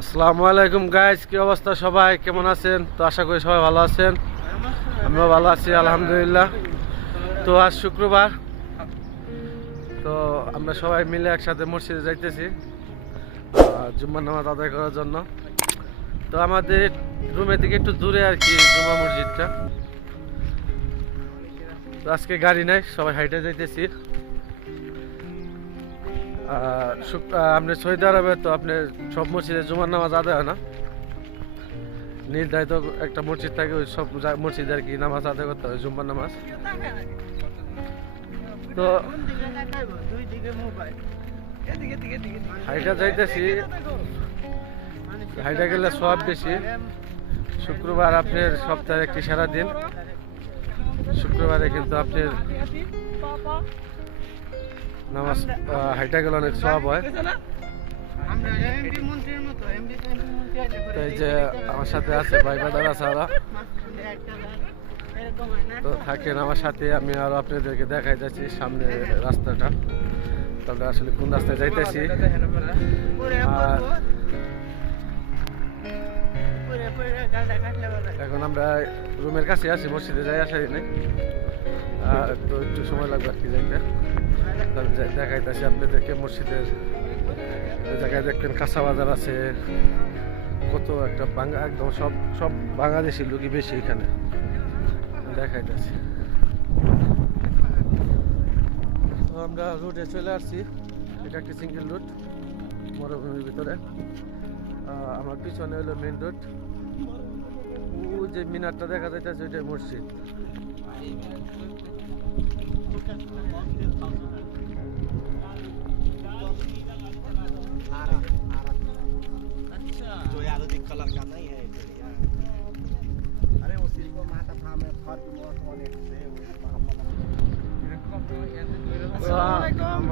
আসসালামু আলাইকুম গাইজ কি অবস্থা সবাই? কেমন আছেন? তো আশা করি সবাই ভালো আছেন। আমিও ভালো আছি আলহামদুলিল্লাহ। তো আজ শুক্রবার। তো আমরা সবাই মিলে একসাথে মসজিদে যাইতেছি আহ, জুম্মার নামাজ আদায় করার জন্য। তো আমাদের রুমে থেকে একটু দূরে আর কি জুম্মা মসজিদটা। তো আজকে গাড়ি নাই সবাই হাইটে যাইতেছি। আপনি সৌদি আরবে তো আপনি সব মসজিদে জুমার নামাজ আদায় হয় না? নির্ধারিত একটা মসজিদ থাকে, ওই সব মসজিদে আর কি নামাজ আদায় করতে হয় জুম্মার নামাজ। তো হাইটা যাইতেছি। হাইটা গেলে সব বেশি। শুক্রবার আপনার সপ্তাহে একটি সারা দিন শুক্রবারে কিন্তু আপনার নামাজ হাইটা গেলে অনেক সব হয়। এই যে আমার সাথে আছে ভাই বাদারা সারা। তো থাকেন আমার সাথে আমি আরও আপনাদেরকে দেখাই যাচ্ছি সামনে রাস্তাটা। তবে আসলে কোন রাস্তায় যাইতেছি? আর এখন আমরা রুমের কাছে আছি মসজিদে যাই আসাই নেই। আর তো একটু সময় লাগবে আর কি যাইতে। তাহলে যাই- দেখাইতেছি আপনাদেরকে মসজিদের জায়গায় দেখবেন কাঁচা বাজার আছে, কত একটা বাংলা একদম সব সব বাংলাদেশি লোকই বেশি এখানে দেখাইতেছি। তো আমরা রুটে চলে আসছি, এটা একটি সিঙ্গেল রুট মরুভূমির ভিতরে। আমার পিছনে হলো মেন রোড ও যে মিনারটা দেখা যাইতেছে, ওইটাই মসজিদ।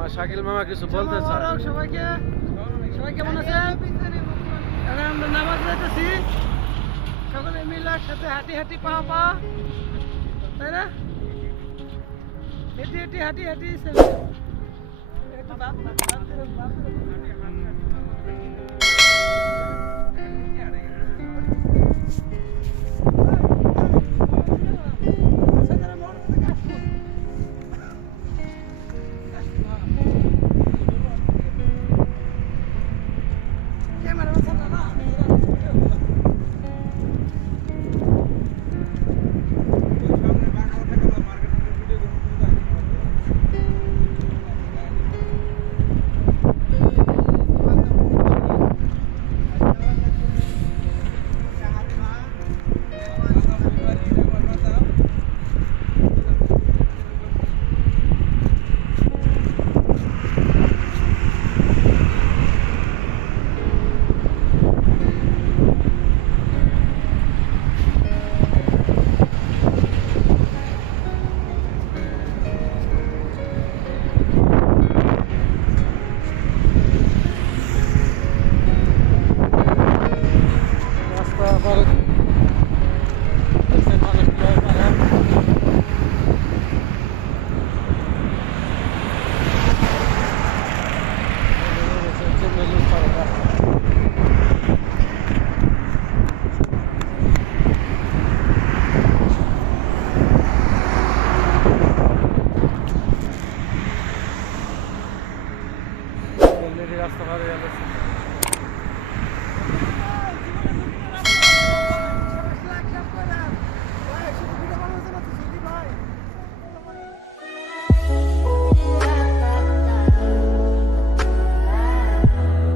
शाकिल मामा की सुबह तो सर शुभ क्या शुभ क्या मना से अगर हम नमाज़ लेते सी शकल इमिला छते हाथी हाथी पापा है ना হেঁটে হেঁটে হাঁটি হাঁটি চলে। একটু বাপ- বাপ- বাপ করে- বাপ করে- Kolay gelsin.